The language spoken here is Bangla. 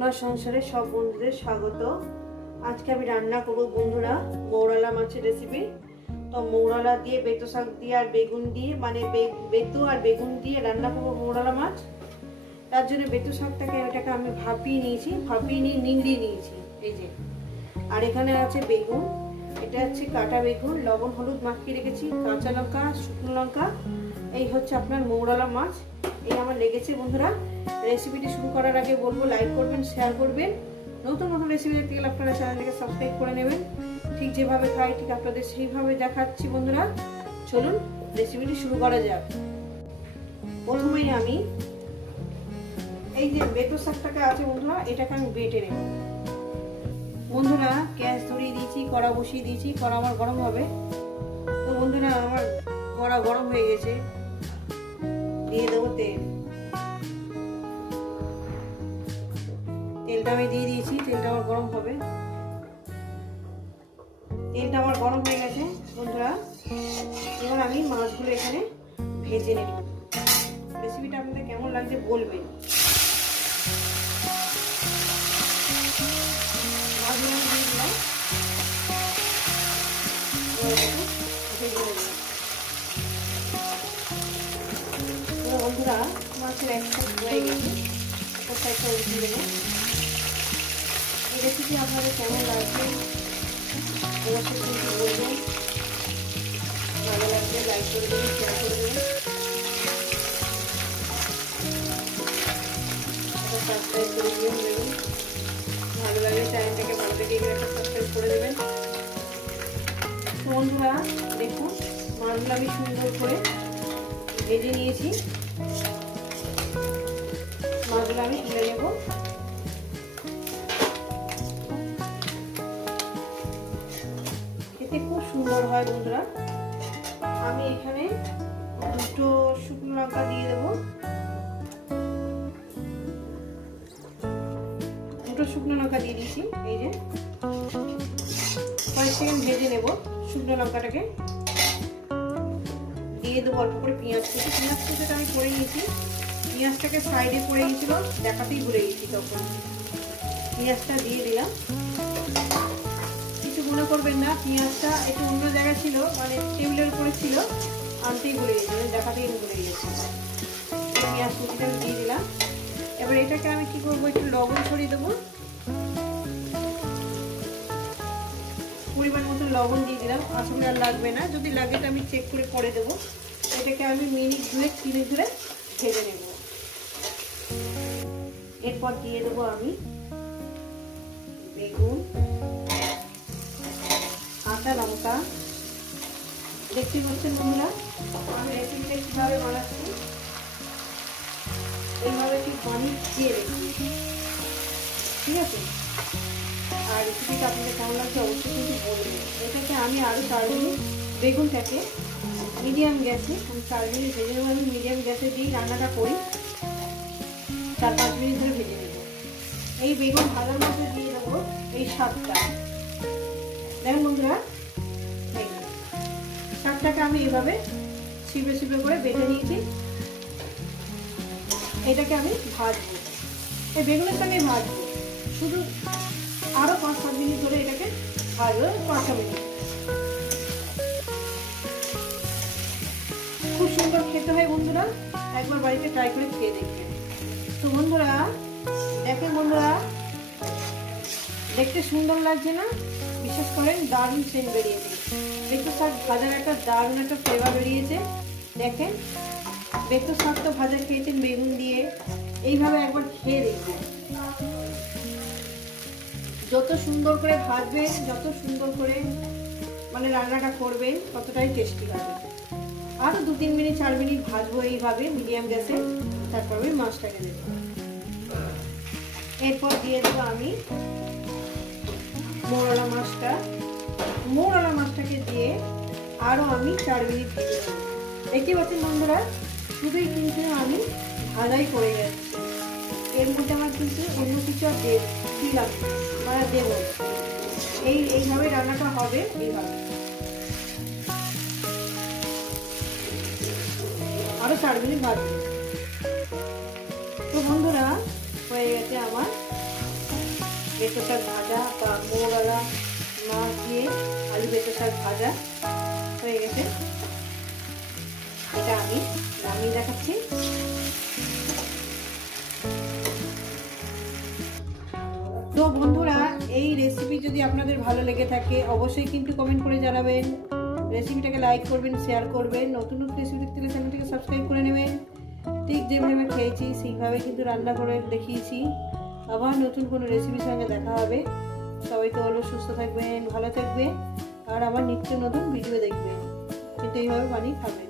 সোনার সংসারে সব বন্ধুদের স্বাগত। আজকে আমি রান্না করব বন্ধুরা মৌরালা মাছের রেসিপি। তো মৌরালা দিয়ে বেতো শাক দিয়ে আর বেগুন দিয়ে মানে বেতো আর বেগুন দিয়ে রান্না করব মৌরালা মাছ। তার জন্য বেতো শাকটাকে এটাকে আমি ভাপিয়ে নিয়েছি, ভাপিয়ে নিয়ে নিংড়িয়ে নিয়েছি এই যে। আর এখানে আছে বেগুন, এটা হচ্ছে কাটা বেগুন, লবণ হলুদ মাখিয়ে রেখেছি, কাঁচা লঙ্কা শুকনো লঙ্কা। এই হচ্ছে আপনার মৌরালা মাছ। এই আমার লেগেছে বন্ধুরা। রেসিপিটি শুরু করার আগে বলবো লাইক করবেন, শেয়ার করবেন। নতুন নতুন রেসিপি দেখতে গেলে আপনারা চ্যানেলটিকে সাবস্ক্রাইব করে নেবেন। ঠিক যেভাবে খাই ঠিক আপনাদের সেইভাবে দেখাচ্ছি বন্ধুরা। চলুন রেসিপিটি শুরু করা যাক। প্রথমেই আমি এই যে বেতো শাকটাকে আছে বন্ধুরা, এটাকে আমি বেটে নেব। বন্ধুরা গ্যাস ধরিয়ে দিয়েছি, কড়া বসিয়ে দিয়েছি, কড়া আমার গরম হবে। তো বন্ধুরা আমার কড়া গরম হয়ে গেছে, দিয়ে দেবো তেল। তেলটা আমি দিয়ে দিয়েছি, তেলটা আমার গরম হবে। তেলটা আমার গরম হয়ে গেছে বন্ধুরা। এবার আমি মাছগুলো এখানে ভেজে নেব। রেসিপিটা আপনাদের কেমন লাগছে বলবেন। মাছগুলো আমি দিয়ে দিলাম, বন্ধুরা মাছের এক সাইড হয়ে গেছে, অপর সাইডটা উঠিয়ে দেবো। এই রেসিপি আপনাদের কেমন লাগছে অবশ্যই কিন্তু বলবেন। ভালো লাগলে লাইক করে দেবেন, শেয়ার করে দেবেন, সাবস্ক্রাইব করে দেবেন। ভালো লাগলে চ্যানেলটাকে ভালো থেকে একটা সাবস্ক্রাইব করে দেবেন। তো বন্ধুরা দেখুন মাছগুলো আমি সুন্দর করে ভেজে নিয়েছি। মাছগুলো আমি তুলে নেব। এতে খুব সুন্দর হয় বন্ধুরা। আমি এখানে দুটো শুকনো লঙ্কা দিয়ে দেব, দুটো শুকনো লঙ্কা দিয়ে দিয়েছি। এই যে কয়েক সেকেন্ড ভেজে নেব শুকনো লঙ্কাটাকে। দিয়ে দেবো অল্প করে পেঁয়াজ কুচি। পেঁয়াজ কুচিটা আমি করে নিয়েছি, পেঁয়াজটাকে সাইডে করে গেছিল, দেখাতেই ভুলে গেছি তখন। পেঁয়াজটা দিয়ে দিলাম। কিছু মনে করবেন না, পেঁয়াজটা একটু অন্য জায়গায় ছিল, মানে টেবিলের উপরে ছিল, আনতেই ভুলে গেছি, দেখাতেই ভুলে গেছি। পেঁয়াজ কুচিটা আমি দিয়ে দিলাম। এবার এটাকে আমি কি করবো, একটু লবণ ছড়িয়ে দেবো। পরিমাণ মতো লবণ দিয়ে দিলাম, আসলে আর লাগবে না, যদি লাগে তো আমি চেক করে পরে দেবো। এটাকে আমি মিনিট 2-3 ধরে ভেজে নেব। এরপর দিয়ে দেবো আমি বেগুন, কাঁচা লঙ্কা। দেখতে পাচ্ছেন বন্ধুরা আমি রেসিপিটা কিভাবে বানাচ্ছি, এইভাবে একটু পানি দিয়ে রেখেছি, ঠিক আছে। আর রেসিপিটা আপনাদের কেমন লাগছে অবশ্যই কিন্তু বলবেন। এটাকে আমি আরও 4 মিনিট বেগুনটাকে মিডিয়াম গ্যাসে আমি 4 মিনিট ভেজে নেবো। আমি মিডিয়াম গ্যাসে দিয়েই রান্নাটা করি, 4-5 মিনিট ধরে ভেজে নেব। এই বেগুন ভাজার মধ্যে দিয়ে দেবো এই শাকটা। দেখেন বন্ধুরা এই শাকটাকে আমি এইভাবে ছিপে ছিপে করে বেটে নিয়েছি। এটাকে আমি ভাজবো, এই বেগুনের সঙ্গে ভাজবো, শুধু আরো 5-7 মিনিট ধরে এটাকে ভাজবো। 5 মিনিট খুব সুন্দর খেতে হয় বন্ধুরা, একবার বাড়িতে ট্রাই করে খেয়ে দেখবেন। তো বন্ধুরা দেখেন বন্ধুরা দেখতে সুন্দর লাগছে না, বিশেষ করে দারুণ সেন্ট বেরিয়েছে। বেতো শাক ভাজার একটা দারুণ একটা ফ্লেভার বেরিয়েছে। দেখেন বেতো শাক তো ভাজা খেয়েছেন বেগুন দিয়ে, এইভাবে একবার খেয়ে দেখবেন। যত সুন্দর করে ভাজবেন, যত সুন্দর করে মানে রান্নাটা করবেন ততটাই টেস্টি হবে। আরও 2-3 মিনিট 4 মিনিট ভাজবো এইভাবে মিডিয়াম গ্যাসে, তারপর আমি মাছটাকে দেবো। এরপর দিয়ে দেবো আমি মৌরালা মাছটা। মৌরালা মাছটাকে দিয়ে আরও আমি 4 মিনিট ভেজে দেবো। দেখতে পাচ্ছেন বন্ধুরা শুধুই কিন্তু আমি ভাজাই করে যাচ্ছি, এর মধ্যে আমার কিন্তু অন্য কিছু আর দিলাম মানে দেবো। এইভাবে রান্নাটা হবে, এইভাবে আরো 4 মিনিট ভাজবো। তো বন্ধুরা হয়ে গেছে আমার বেতো শাক ভাজা বা মৌরলা মাছ দিয়ে আলু বেতো শাক ভাজা হয়ে গেছে। এটা আমি নামিয়ে দেখাচ্ছি। তো বন্ধুরা, এই রেসিপি যদি আপনাদের ভালো লেগে থাকে অবশ্যই কিন্তু কমেন্ট করে জানাবেন, রেসিপিটাকে লাইক করবেন, শেয়ার করবেন, নতুন নতুন রেসিপি দেখতে হলে চ্যানেলটিকে সাবস্ক্রাইব করে নেবেন। ঠিক যেভাবে খেয়েছি সেইভাবে কিন্তু রান্না করে দেখিয়েছি। আবার নতুন কোনো রেসিপির সঙ্গে দেখা হবে। সবাই তো ভালো সুস্থ থাকবেন, ভালো থাকবেন, আর আমার নিত্য নতুন ভিডিও দেখবেন, কিন্তু এইভাবে বানিয়ে খাবেন।